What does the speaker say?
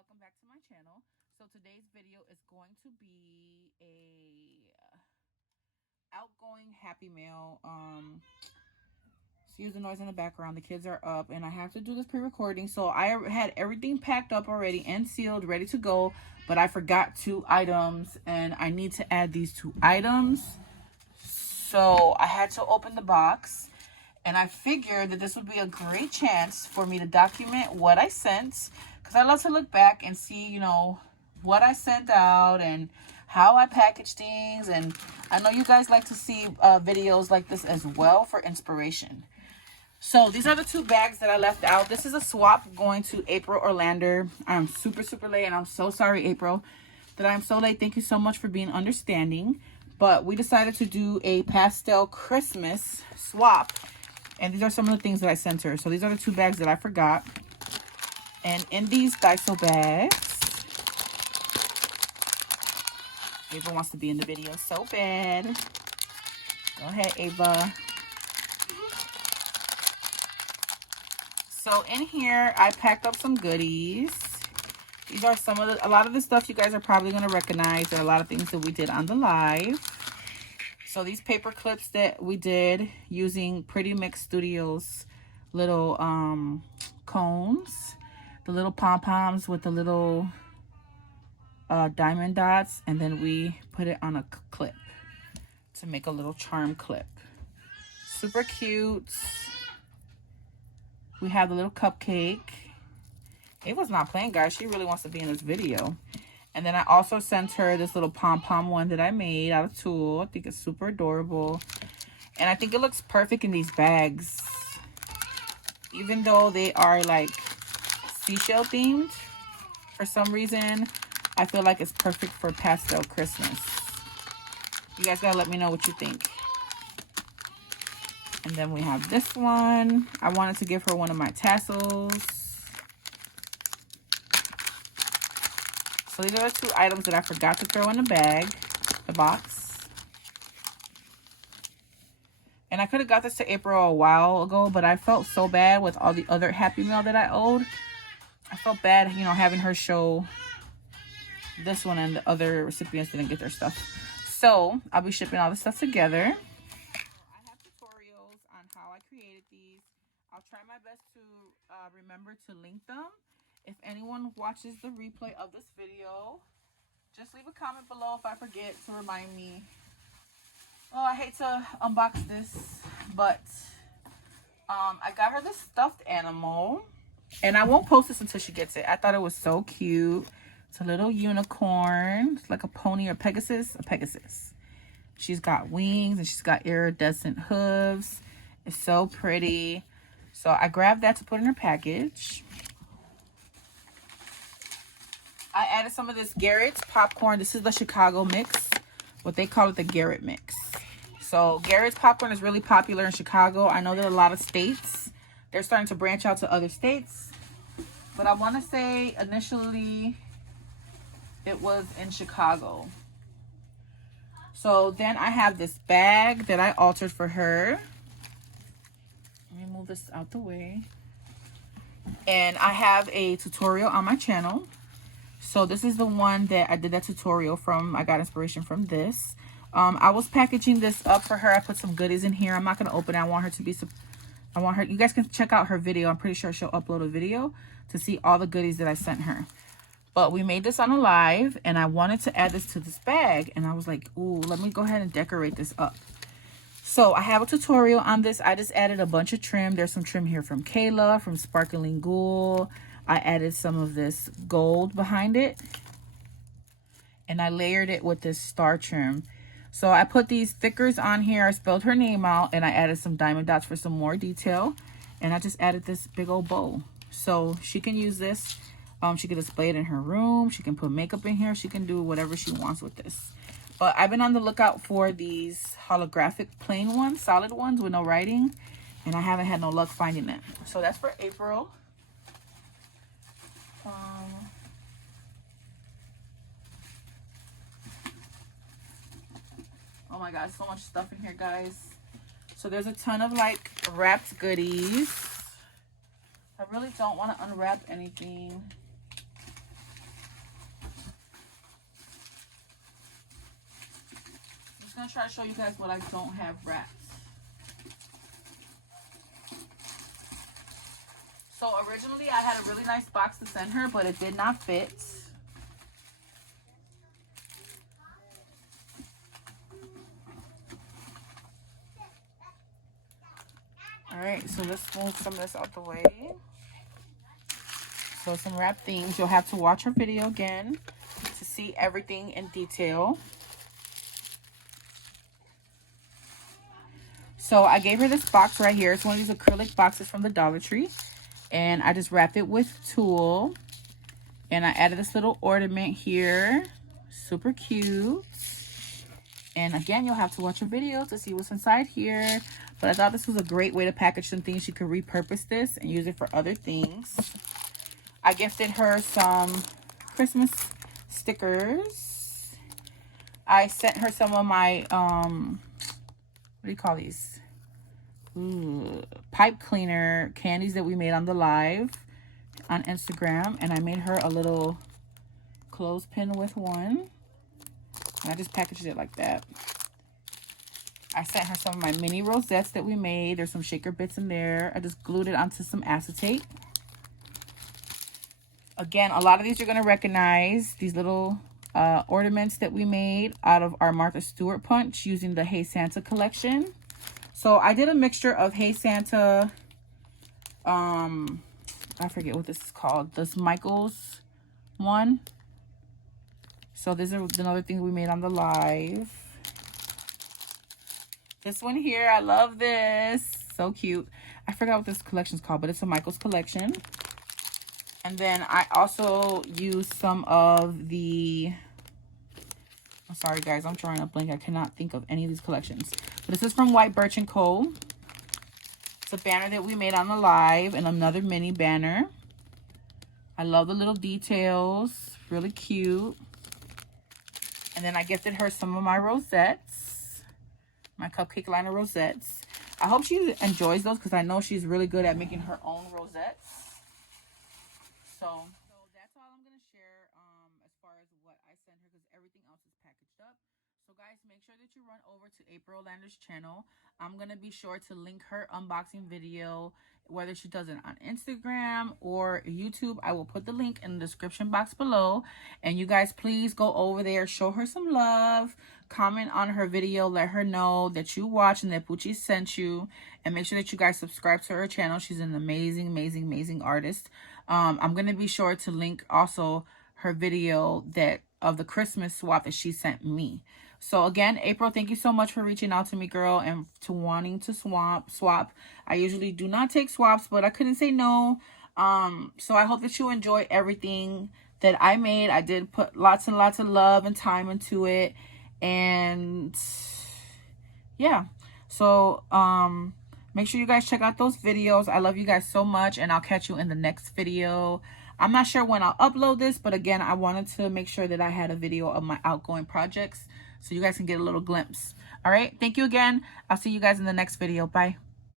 welcome back to my channel. So today's video is going to be a outgoing happy mail. Excuse the noise in the background, the kids are up and I have to do this pre-recording. So I had everything packed up already and sealed, ready to go, but I forgot 2 items and I need to add these 2 items. So I had to open the box. And I figured that this would be a great chance for me to document what I sent. Because I love to look back and see, you know, what I sent out and how I package things. And I know you guys like to see videos like this as well for inspiration. So these are the 2 bags that I left out. This is a swap going to April Olander. I'm super late and I'm so sorry, April, that I'm so late. Thank you so much for being understanding. But we decided to do a pastel Christmas swap. And these are some of the things that I sent her. So these are the 2 bags that I forgot. And in these Daiso bags, Ava wants to be in the video so bad. Go ahead, Ava. So in here, I packed up some goodies. These are some of a lot of the stuff you guys are probably going to recognize. There are a lot of things that we did on the live. So these paper clips that we did using Pretty Mix Studios little cones, the little pom-poms with the little diamond dots, and then we put it on a clip to make a little charm clip. Super cute. We have the little cupcake. Ava's not playing, guys. She really wants to be in this video. And then I also sent her this little pom-pom one that I made out of tulle. I think it's super adorable. And I think it looks perfect in these bags. Even though they are like seashell themed, for some reason, I feel like it's perfect for pastel Christmas. You guys gotta let me know what you think. And then we have this one. I wanted to give her one of my tassels. So these are the 2 items that I forgot to throw in the bag, the box. And I could have got this to April a while ago, but I felt so bad with all the other Happy Mail that I owed. I felt bad, you know, having her show this one and the other recipients didn't get their stuff. So I'll be shipping all the stuff together. I have tutorials on how I created these. I'll try my best to remember to link them. If anyone watches the replay of this video, just leave a comment below if I forget to remind me. Oh, I hate to unbox this, but I got her this stuffed animal. And I won't post this until she gets it. I thought it was so cute. It's a little unicorn. It's like a pony or Pegasus. A Pegasus. She's got wings and she's got iridescent hooves. It's so pretty. So I grabbed that to put in her package. I added some of this Garrett's popcorn. This is the Chicago mix. What they call it, the Garrett mix. So Garrett's popcorn is really popular in Chicago. I know that a lot of states, they're starting to branch out to other states. But I want to say initially it was in Chicago. So then I have this bag that I altered for her. Let me move this out the way. And I have a tutorial on my channel. So this is the one that I did that tutorial from. I got inspiration from this. I was packaging this up for her. I put some goodies in here. I'm not going to open it. I want her to be... you guys can check out her video. I'm pretty sure she'll upload a video to see all the goodies that I sent her. But we made this on a live, and I wanted to add this to this bag. And I was like, ooh, let me go ahead and decorate this up. So I have a tutorial on this. I just added a bunch of trim. There's some trim here from Kayla, from Sparkling Ghoul. I added some of this gold behind it. And I layered it with this star trim. So I put these stickers on here. I spelled her name out. And I added some diamond dots for some more detail. And I just added this big old bow. So she can use this. She can display it in her room. She can put makeup in here. She can do whatever she wants with this. But I've been on the lookout for these holographic plain ones, solid ones with no writing. And I haven't had no luck finding them. So that's for April. Oh my god, so much stuff in here, guys. So there's a ton of like wrapped goodies. I really don't want to unwrap anything. gonna try to show you guys what I don't have wrapped. So originally I had a really nice box to send her, but it did not fit. All right, so let's move some of this out the way. So some wrap things. You'll have to watch her video again to see everything in detail. So I gave her this box right here. It's one of these acrylic boxes from the Dollar Tree. And I just wrapped it with tulle. And I added this little ornament here. Super cute. And again, you'll have to watch a video to see what's inside here. But I thought this was a great way to package some things. You could repurpose this and use it for other things. I gifted her some Christmas stickers. I sent her some of my, what do you call these? Pipe cleaner candies that we made on the live on Instagram. And I made her a little clothespin with one. And I just packaged it like that. I sent her some of my mini rosettes that we made. There's some shaker bits in there. I just glued it onto some acetate. Again, a lot of these you're going to recognize. These little ornaments that we made out of our Martha Stewart punch using the Hey Santa collection. So I did a mixture of Hey Santa. I forget what this is called. This Michael's one. So this is another thing we made on the live. This one here, I love this. So cute. I forgot what this collection is called, but it's a Michael's collection. And then I also used some of the... I'm sorry, guys. I'm drawing a blank. I cannot think of any of these collections. But this is from White Birch & Co. It's a banner that we made on the live and another mini banner. I love the little details. Really cute. And then I gifted her some of my rosettes. My cupcake liner rosettes. I hope she enjoys those because I know she's really good at making her own rosettes. So that's all I'm going to share as far as what I sent her because everything else is packaged up. So guys, make sure that you run over to April Olander's channel. I'm going to be sure to link her unboxing video, whether she does it on Instagram or YouTube. I will put the link in the description box below. And you guys, please go over there, show her some love, comment on her video, let her know that you watched and that Poochie sent you. And make sure that you guys subscribe to her channel. She's an amazing, amazing, amazing artist. I'm going to be sure to link also her video of the Christmas swap that she sent me. So again, April, thank you so much for reaching out to me, girl, and to wanting to swap. I usually do not take swaps, but I couldn't say no. So I hope that you enjoy everything that I made. I did put lots and lots of love and time into it. And yeah, so make sure you guys check out those videos. I love you guys so much, and I'll catch you in the next video. I'm not sure when I'll upload this, but again, I wanted to make sure that I had a video of my outgoing projects so you guys can get a little glimpse. All right, thank you again. I'll see you guys in the next video. Bye.